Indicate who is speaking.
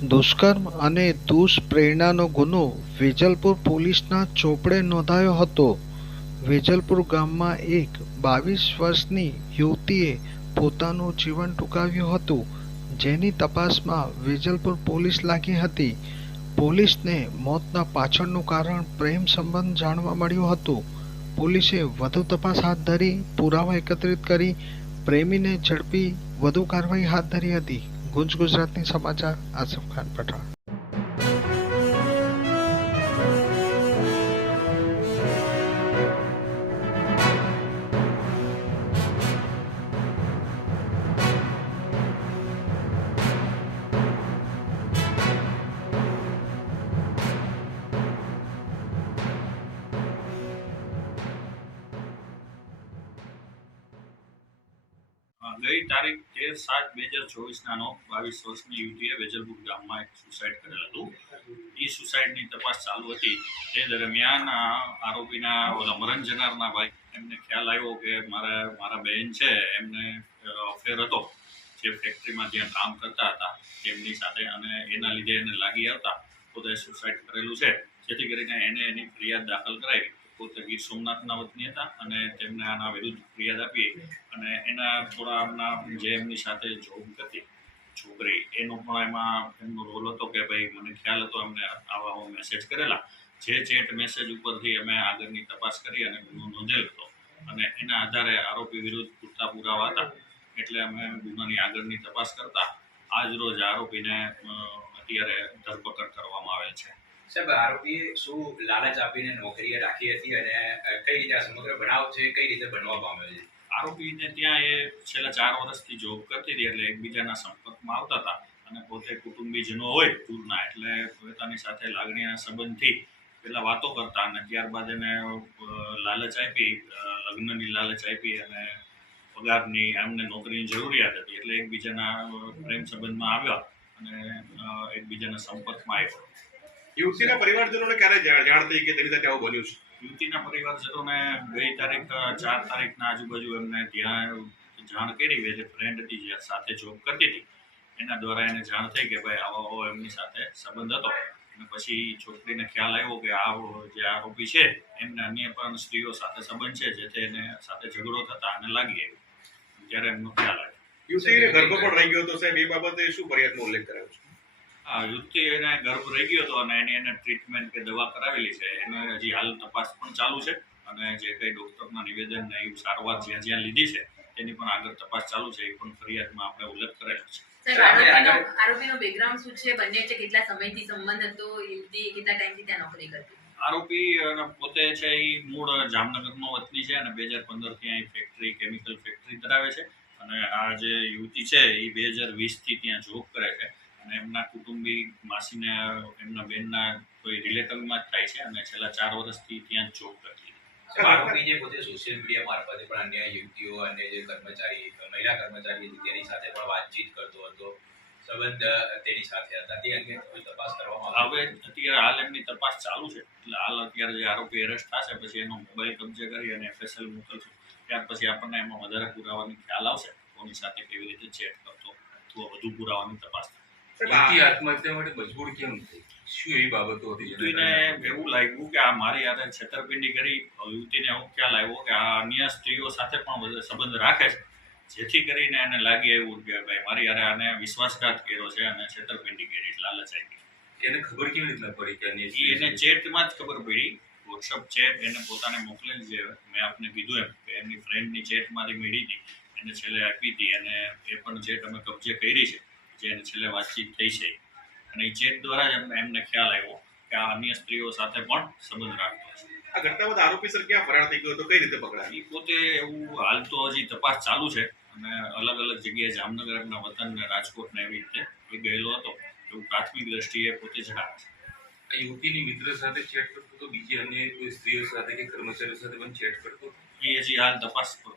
Speaker 1: દુષ્કર્મ અને દુષ્પ્રેરણાનો ગુનો વેજલપુર પોલીસના ચોપડે નોંધાયો હતો. વેજલપુર ગામમાં એક બાવીસ વર્ષની યુવતીએ પોતાનું જીવન ટૂંકાવ્યું હતું, જેની તપાસમાં વેજલપુર પોલીસ લાગી હતી. પોલીસને મોતના પાછળનું કારણ પ્રેમ સંબંધ જાણવા મળ્યું હતું. પોલીસે વધુ તપાસ હાથ ધરી, પુરાવા એકત્રિત કરી, પ્રેમીને ઝડપી વધુ કાર્યવાહી હાથ ધરી હતી. ગુંજ ગુજરાતની સમાચાર આસફ ખાન પઠાણ.
Speaker 2: ગઈ તારીખ તેર સાત બે હજાર ચોવીસના નો બાવીસ વર્ષની યુવતીએ વેજલપુર ગામમાં એક સુસાઇડ કરેલ હતું. એ સુસાઇડની તપાસ ચાલુ હતી. તે દરમિયાન આરોપીના ઓલા મરણ જનારના ભાઈ, એમને ખ્યાલ આવ્યો કે મારા મારા બહેન છે, એમને અફેર હતો. જે ફેક્ટરીમાં જ્યાં કામ કરતા હતા તેમની સાથે અને એના લીધે એને લાગી આવતા. પોતે સુસાઇડ કરેલું છે. જેથી કરીને એને એની ફરિયાદ દાખલ કરાવી. પોતે ગીર સોમનાથના વતની હતા અને તેમને આના વિરુદ્ધ ફરિયાદ આપી અને એના થોડા એમના જે એમની સાથે જોબ હતી, છોકરી, એનો પણ એમાં એમનો રોલ હતો કે ભાઈ મને ખ્યાલ હતો આવા આવા મેસેજ કરેલા. જે ચેટ મેસેજ ઉપરથી અમે આગળની તપાસ કરી અને ગુનો નોંધેલ હતો. અને એના આધારે આરોપી વિરુદ્ધ પૂરતા પુરાવા હતા. એટલે અમે ગુનાની આગળની તપાસ કરતા આજ રોજ આરોપીને અત્યારે ધરપકડ કરવામાં આવેલ છે.
Speaker 3: સાહેબ આરોપીએ શું લાલચ આપીને નોકરીએ રાખી હતી અને કઈ રીતે આ સમગ્ર બનાવ છે, કઈ રીતે બનવા પામ્યો છે?
Speaker 2: આરોપીને ત્યાં એ છેલ્લા ચાર વર્ષથી જોબ કરતી હતી એટલે એકબીજાના સંપર્કમાં આવતા હતા અને પોતે કુટુંબીજનો હોય દૂરના, એટલે પોતાની સાથે લાગણીના સંબંધથી પેલા વાતો કરતા અને ત્યારબાદ એને લાલચ આપી લગ્નની લાલચ આપી અને પગારની એમને નોકરીની જરૂરિયાત હતી એટલે એકબીજાના પ્રેમ સંબંધમાં આવ્યા અને એકબીજાના સંપર્કમાં આવ્યો.
Speaker 4: યુવતીના પરિવારજનોને ક્યારે જાણ થઈ કે તેની સાથે આવું બન્યું છે?
Speaker 2: યુવતીના પરિવારજનોને ગઈ તારીખ ચાર તારીખના આજુબાજુ એમને ત્યાં જાણ કરી જે ફ્રેન્ડ હતી જે સાથે જોબ કરતી હતી એના દ્વારા એને જાણ થઈ કે ભાઈ આવો આવો એમની સાથે સંબંધ હતો. અને પછી છોકરીને ખ્યાલ આવ્યો કે આ જે આરોપી છે એમને અન્ય પણ સ્ત્રીઓ સાથે સંબંધ છે જેથી એને સાથે ઝઘડો થતા અને લાગી આવ્યો ત્યારે એમનો ખ્યાલ આવ્યો.
Speaker 4: યુવતીને ગર્ભ પણ રહી ગયો હતો સાહેબ એ બાબતે શું ફરિયાદનો ઉલ્લેખ કરાયો છે?
Speaker 2: આ એને ગર્ભ રહી ગયો હતો અને એની એને ટ્રીટમેન્ટ કે દવા કરાવેલી છે. એને હજી હાલ તપાસ પણ ચાલુ છે અને જે કંઈ ડૉક્ટરના નિવેદન ને એ સારવાર જ્યાં જ્યાં લીધી છે એની પણ આગળ તપાસ ચાલુ છે. એ પણ ફરિયાદમાં આપણે ઉલ્લેખ કરેલો છે.
Speaker 5: સાહેબ
Speaker 3: સાહેબ,
Speaker 5: આરોપીનો બેકગ્રાઉન્ડ શું છે? બંને વચ્ચે કેટલા સમયથી સંબંધ હતો? યુવતી કેટલા ટાઈમથી ત્યાં નોકરી કરતી?
Speaker 2: આરોપી પોતે છે એ મૂળ જામનગરનો વતની છે અને બે હજાર પંદરથી અહીં ફેક્ટરી કેમિકલ ફેક્ટરી ધરાવે છે. અને આ જે યુવતી છે એ બે હજાર વીસથી ત્યાં જોબ કરે છે. અને એમના કુટુંબી માસીને એમના બહેનના કોઈ રિલેટિવમાં જ થાય છે અને છેલ્લા ચાર વર્ષથી ત્યાં જોબ કરતી
Speaker 3: આરોપી જે પોતે સોશિયલ મીડિયા મારફતે પણ અન્ય યુવતીઓ અને જે કર્મચારી મહિલા કર્મચારી હતી તેની સાથે પણ વાતચીત કરતો હતો. સંબંધ તેની સાથે હતા. તે અંગે કોઈ તપાસ કરવામાં આવી
Speaker 2: હવે અત્યારે હાલ એમની તપાસ ચાલુ છે. એટલે હાલ અત્યારે જે આરોપી એરેસ્ટ થશે પછી એનો મોબાઈલ કબજે કરી અને એફએસએલ મોકલશું. ત્યાર પછી આપણને એમાં વધારે પુરાવાની ખ્યાલ આવશે. કોની સાથે કેવી રીતે ચેટ કરતો વધુ પુરાવાની તપાસ
Speaker 4: સાહેબ
Speaker 6: યુવતી આત્મહત્યા માટે મજબૂર કેમ થઈ? શું એવી બાબતો હતી
Speaker 2: યુવતીને એવું લાગ્યું કે આ મારી યારે છેતરપિંડી કરી યુવતીને એવું ખ્યાલ આવ્યો કે આ અન્ય સ્ત્રીઓ સાથે પણ સંબંધ રાખે છે. જેથી કરીને એને લાગી એવું કે ભાઈ મારી યારે આને વિશ્વાસઘાત કર્યો છે અને છેતરપિંડી કરી એટલે લાલચ આવી
Speaker 6: એને ખબર કેવી રીતના પડી કે
Speaker 2: એને? ચેટમાં જ ખબર પડી. વોટ્સઅપ ચેટ એને પોતાને મોકલેલી છે. મેં આપને કીધું એમ કે એમની ફ્રેન્ડની ચેટમાંથી મેળવી હતી. એને છેલ્લે આપી હતી અને એ પણ ચેટ અમે કબજે કરી છે. જે છેલ્લે વાતચીત થઈ છે. અને એ ચેટ દ્વારા જ એમને એમને ખ્યાલ આવ્યો કે આ અન્ય સ્ત્રીઓ સાથે પણ સંબંધ રાખતો છે
Speaker 4: આ ઘટના બાદ આરોપી સર ક્યાં ફરાર થઈ ગયો તો કઈ રીતે પકડાયો?
Speaker 2: એ પોતે એવું હાલ તો હજી તપાસ ચાલુ છે. અને અલગ અલગ જગ્યાએ જામનગર એમના વતન ને રાજકોટને એવી રીતે એ ગયેલો હતો. એવું પ્રાથમિક દ્રષ્ટિએ પોતે જણાવે છે.
Speaker 6: યુવતીની મિત્ર સાથે ચેટ કરતો તો બીજી અન્ય કોઈ સ્ત્રીઓ સાથે કે કર્મચારીઓ સાથે પણ ચેટ કરતો
Speaker 2: એ હજી હાલ તપાસ પર